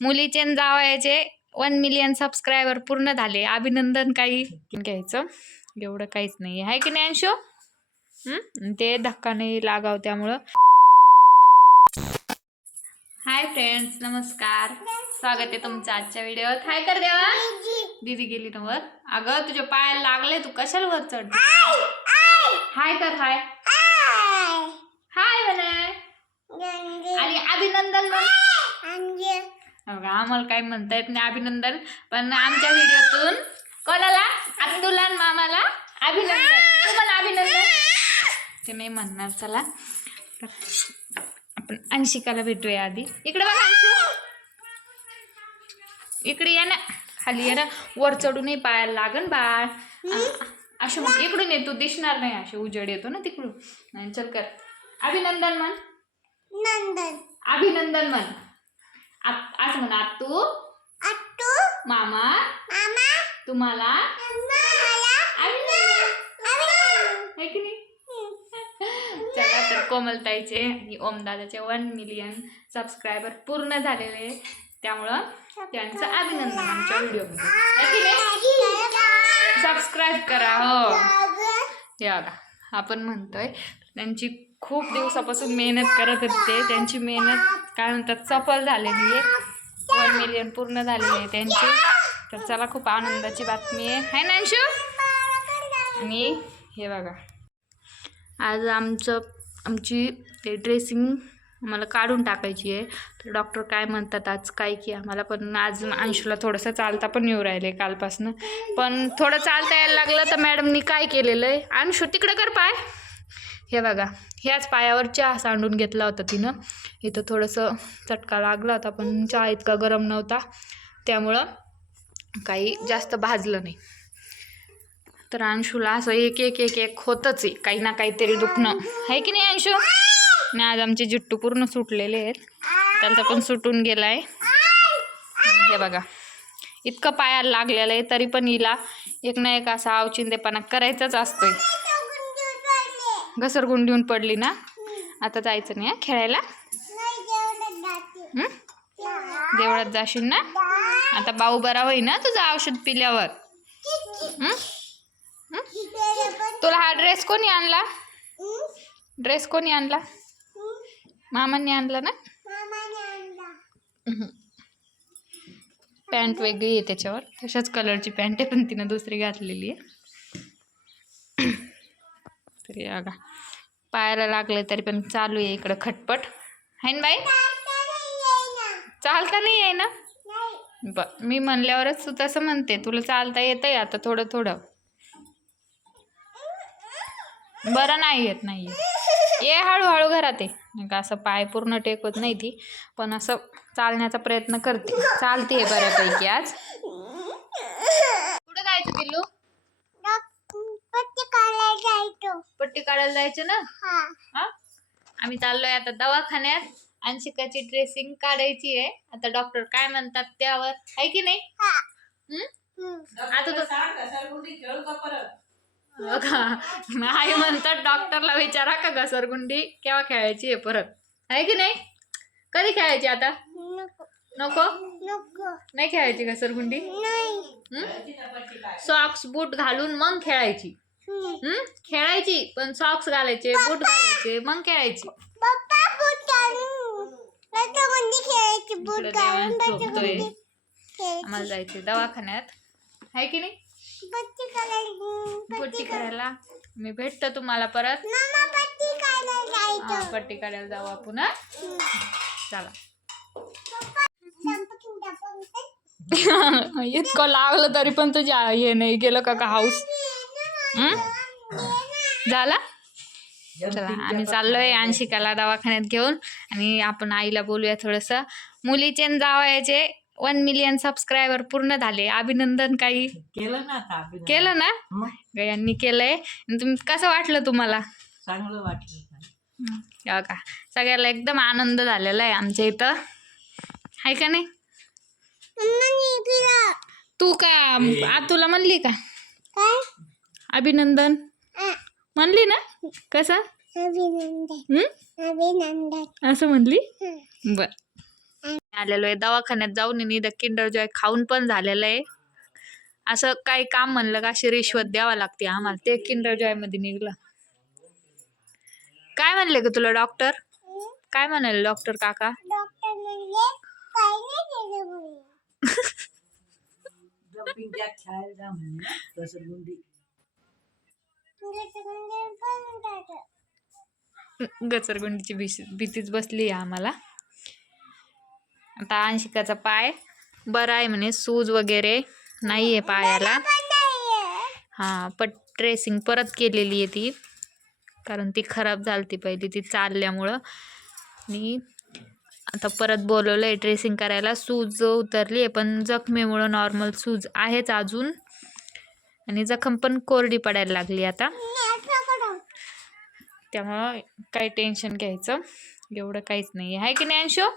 मुलीचे न जावयाचे वन मिलियन सबस्क्रायबर पूर्ण झाले. अभिनंदन काही घ्यायचं. एवढं काहीच नाही आहे की नाही अंशो? ते धक्का नाही लागाव त्यामुळं. हाय फ्रेंड्स नमस्कार. स्वागत आहे तुमचं आजच्या व्हिडिओत हाय कर देवा. दीदी गेली ना वर. अगं तुझ्या पायाला लागले तू. कशाला वर चढ हाय कर हाय. हाय म्हणे. आणि अभिनंदन आम्हाला काही म्हणता येत नाही अभिनंदन पण आमच्या व्हिडिओतून कोणाला? अंदुलान मामाला अभिनंदन. तू पण अभिनंदन. ते नाही म्हणणार चला. आपण अंशिकाला भेटूया आधी. इकडे बघा अंशू. इकडे या ना. खाली ये ना. वर चढूनही पायाला लागन बाळ. अशा मग इकडून ये तू दिसणार नाही असे उजेड येतो ना तिकडून. चल कर. अभिनंदन म्हण. नंदन. अभिनंदन म्हण. आज म्हण तू अट्टू मामा. मामा. तुम्हाला. की नाही चला तर कोमलताईचे आणि ओमदादाचे वन मिलियन सबस्क्रायबर पूर्ण झालेले. त्यामुळं त्यांचं अभिनंदन आमच्या व्हिडिओमध्ये. सबस्क्राईब करा. हो बघा आपण म्हणतोय त्यांची खूप दिवसापासून मेहनत करत होते. त्यांची मेहनत काय म्हणतात सफल झालेली आहे. वन मिलियन पूर्ण झालेली आहे त्यांची. तर चला खूप आनंदाची बातमी आहे. हाय ना अंशू आणि हे बघा. आज आमचं आमची ते ड्रेसिंग आम्हाला काढून टाकायची आहे. तर डॉक्टर काय म्हणतात आज काय की आम्हाला पण आज अंशूला थोडंसं चालता पण येऊ राहिले कालपासनं. पण थोडं चालता यायला लागलं तर मॅडमनी काय केलेलं आहे? अंशू तिकडं कर पाय. हे बघा ह्याच पायावर चहा सांडून घेतला होता तिनं. इथं थोडंसं चटका लागला होता पण चहा इतका गरम नव्हता. त्यामुळं काही जास्त भाजलं नाही. तर अंशूला असं एक एक एक एक होतच आहे काही ना काहीतरी दुखणं. आहे की नाही अंशू? नाही आज आमचे जिट्टू पूर्ण सुटलेले आहेत. त्यांचा पण सुटून गेला आहे हे बघा इतकं पायाला लागलेलं आहे तरी पण हिला एक ना एक असा अवचिंदेपणा करायचाच असतोय. घसरगुंडीहून पडली ना? आता जायचं नाही हा? खेळायला? देवळात जाशील ना? आता बाऊ बरा होई ना तुझं औषध पिल्यावर? तुला हा ड्रेस कोणी आणला? ड्रेस कोणी आणला? मामांनी आणला ना? पॅन्ट वेगळी आहे त्याच्यावर. तशाच कलरची पॅन्ट आहे पण तिनं दुसरी घातलेली आहे. ते अगा पायाला लागले तरी पण चालू आहे इकडं खटपट. है ना बाई? चालता नाही आहे ना? ब मी म्हणल्यावरच तू तसं म्हणते. तुला चालता येतंय आता थोडं थोडं. बरं नाही येत नाही ये हळूहळू घरात आहे का असं पाय पूर्ण टेकवत नाही ती पण असं चालण्याचा प्रयत्न करते. चालते बऱ्यापैकी आज. कुठं जायचं पिल्लू? पट्टी काढायला जायचं ना? हा. आम्ही चाललोय आता दवाखान्यात. अंशिकाची ड्रेसिंग काढायची आहे. आता डॉक्टर काय म्हणतात त्यावर. आहे की नाही? हं? आता तो आई म्हणतात डॉक्टरला विचारा का घसरगुंडी केव्हा खेळायची आहे परत. आहे की नाही? कधी खेळायची आता? नको. नाही खेळायची घसरगुंडी सॉक्स बूट घालून मग खेळायची. हं? खेळायची. पण सॉक्स घालायचे बूट घालायचे मग खेळायची. इकडे देवांश झोपतोय. आम्हाला जायचंय दवाखान्यात. आहे की नाही? पट्टी करायला मी भेटतो तुम्हाला परत. हा, पट्टी करायला जाऊ आपण हा? चला. इतकं लागलं तरी पण तुझ्या हे नाही गेलं का का हाऊस झाला? चला आम्ही चाललोय अंशिकाला दवाखान्यात घेऊन आणि आपण आईला बोलूया थोडंसं. मुलीचे न जावयाचे वन मिलियन सबस्क्रायबर पूर्ण झाले. अभिनंदन काही. केलं ना आता अभिनंदन. केलं ना? यांनी केलंय. आणि तुम्ही कसं वाटलं तुम्हाला? चांगलं वाटलं हं, बघा सगळ्याला एकदम आनंद झालेला आहे आमच्या इथं. आहे का नाही? तू का? तुला म्हणली का? अभिनंदन. म्हणली ना? कसं? अभिनंदन. हं? अभिनंदन. असं म्हणली? बर. आलेलो आहे दवाखान्यात जाऊन इथं किंडर जॉय खाऊन पण झालेलं आहे. असं काही काम म्हणलं का अशी रिश्वत द्यावा लागते आम्हाला. ते किंडर जॉयमध्ये निघलं. काय म्हणले ग तुला डॉक्टर काय म्हणाले डॉक्टर काका? घसरगुंडीची भीती भीतीच बसली आहे आम्हाला. आता अंशिकाचा पाय बरा आहे म्हणे सूज वगैरे नाही आहे पायाला. हां पण ड्रेसिंग परत केलेली आहे ती. कारण ती खराब झाली ती पहिली ती चालल्यामुळं. आणि आता परत बोलवलं आहे ड्रेसिंग करायला. सूज उतरली आहे पण जखमेमुळं नॉर्मल सूज आहेच अजून. आणि जखम पण कोरडी पडायला लागली आता. त्यामुळं काही टेन्शन घ्यायचं. एवढं काहीच नाही. आहे की नाही अंशो?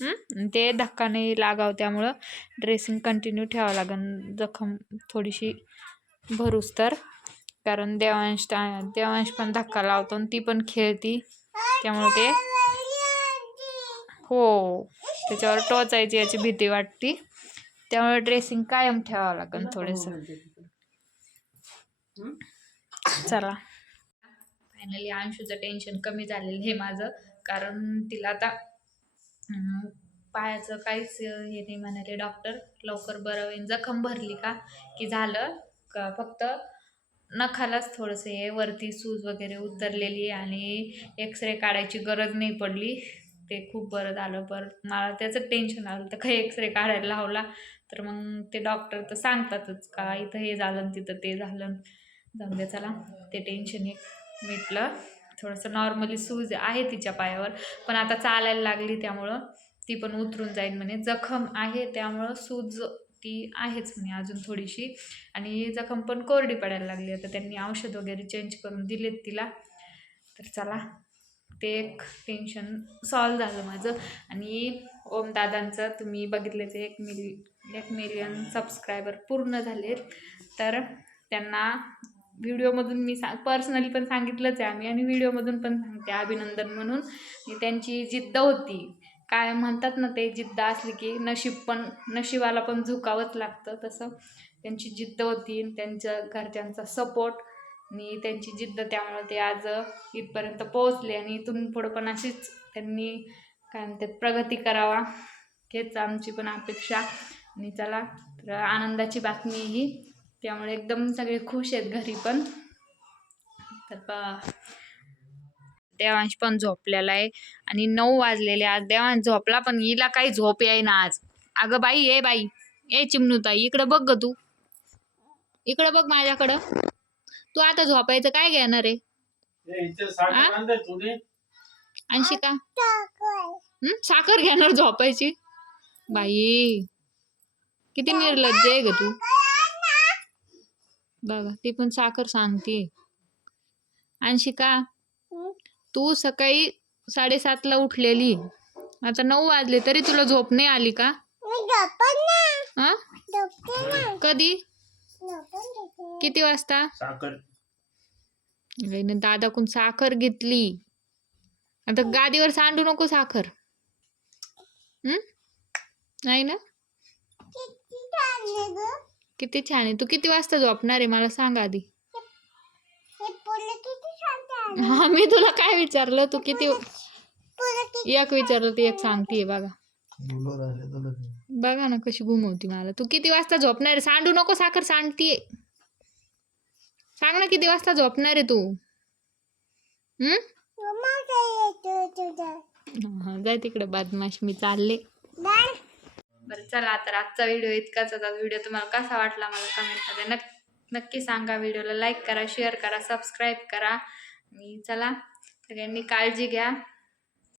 हं? ते धक्का नाही लागाव त्यामुळं ड्रेसिंग कंटिन्यू ठेवावं लागेल जखम थोडीशी भरूस तर. कारण देवांश देवांश पण धक्का लावतो आणि ती पण खेळती. त्यामुळे ते हो. त्याच्यावर टोचायची याची भीती वाटते. त्यामुळे ड्रेसिंग कायम ठेवावं लागेल थोडंसं. चला. फायनली अंशूचं टेन्शन कमी झालेलं हे माझं. कारण तिला आता पायाचं काहीच हे नाही म्हणाले डॉक्टर लवकर बरं होईल जखम भरली का? की झालं का? फक्त नखालाच थोडंसं हे वरती सूज वगैरे उतरलेली आणि एक्सरे काढायची गरज नाही पडली. ते खूप बरं झालं. परत मला त्याचं टेन्शन आलं तर काही एक्सरे काढायला लावला तर मग ते डॉक्टर तर सांगतातच का इथं हे झालं तिथं ते झालं. जाऊन दे चला. ते टेन्शन एक मिटलं. थोडंसं नॉर्मली सूज आहे तिच्या पायावर पण आता चालायला लागली त्यामुळं. ती पण उतरून जाईल म्हणे. जखम आहे त्यामुळं सूज ती आहेच म्हणे अजून थोडीशी. आणि जखम पण कोरडी पडायला लागली. आता त्यांनी औषध वगैरे चेंज करून दिलेत तिला. तर चला. ते एक टेन्शन सॉल्व झालं माझं. आणि ओम दादांचं तुम्ही बघितलेच ते एक मिली एक मिलियन सबस्क्रायबर पूर्ण झालेत. तर त्यांना व्हिडिओमधून मी सांग पर्सनली पण सांगितलंच आहे आम्ही आणि व्हिडिओमधून पण सांगते अभिनंदन म्हणून. त्यांची जिद्द होती. काय म्हणतात ना ते जिद्द असली की नशीब पण नशिबाला पण झुकावंच लागतं तसं. त्यांची जिद्द होती आणि त्यांच्या घरच्यांचा सपोर्ट आणि त्यांची जिद्द त्यामुळे ते आज इथपर्यंत पोहोचले आणि इथून पुढं पण अशीच त्यांनी काय म्हणतात प्रगती करावा. हेच आमची पण अपेक्षा. आणि चला तर आनंदाची बातमी ही. त्यामुळे एकदम सगळे खुश आहेत घरी पण. तर प- देवांश पण झोपलेला आहे आणि नऊ वाजलेले आज. देवांश झोपला पण हिला काही झोप याय ना आज. अगं बाई ए बाई. ए चिमणूताई. इकडं बघ ग तू. इकडं बघ माझ्याकडं. तू आता झोपायचं काय घेणार आहे? अंशिका? टाकलं. हं? साखर घेणार झोपायची? बाई. किती निर्लज्ज आहे ग तू. बघा ती पण साखर सांगते अंशिका? तू सकाळी साडेसातला उठलेली आता नऊ वाजले तरी तुला झोप नाही आली का. हा. कधी. किती वाजता साखर हिने दादाकडून साखर घेतली आता गादीवर सांडू नको साखर हं? नाही ना किती छान आहे. तू किती वाजता झोपणार आहे? मला सांग आधी. हे मी तुला काय विचारलं? तू किती एक विचारलं ती एक सांगतीये बघा. बघा ना कशी घुमवती मला. तू किती वाजता झोपणार आहे? सांडू नको साखर सांडतीये. सांग ना किती वाजता झोपणार आहे तू. हम्म जाय तिकडे बदमाश मी चालले. बरं चला तर आजचा व्हिडिओ इतकाच होता. व्हिडिओ तुम्हाला कसा वाटला मला कमेंटमध्ये नक् नक्की सांगा. व्हिडिओला लाईक करा शेअर करा सबस्क्राईब करा. आणि चला सगळ्यांनी काळजी घ्या.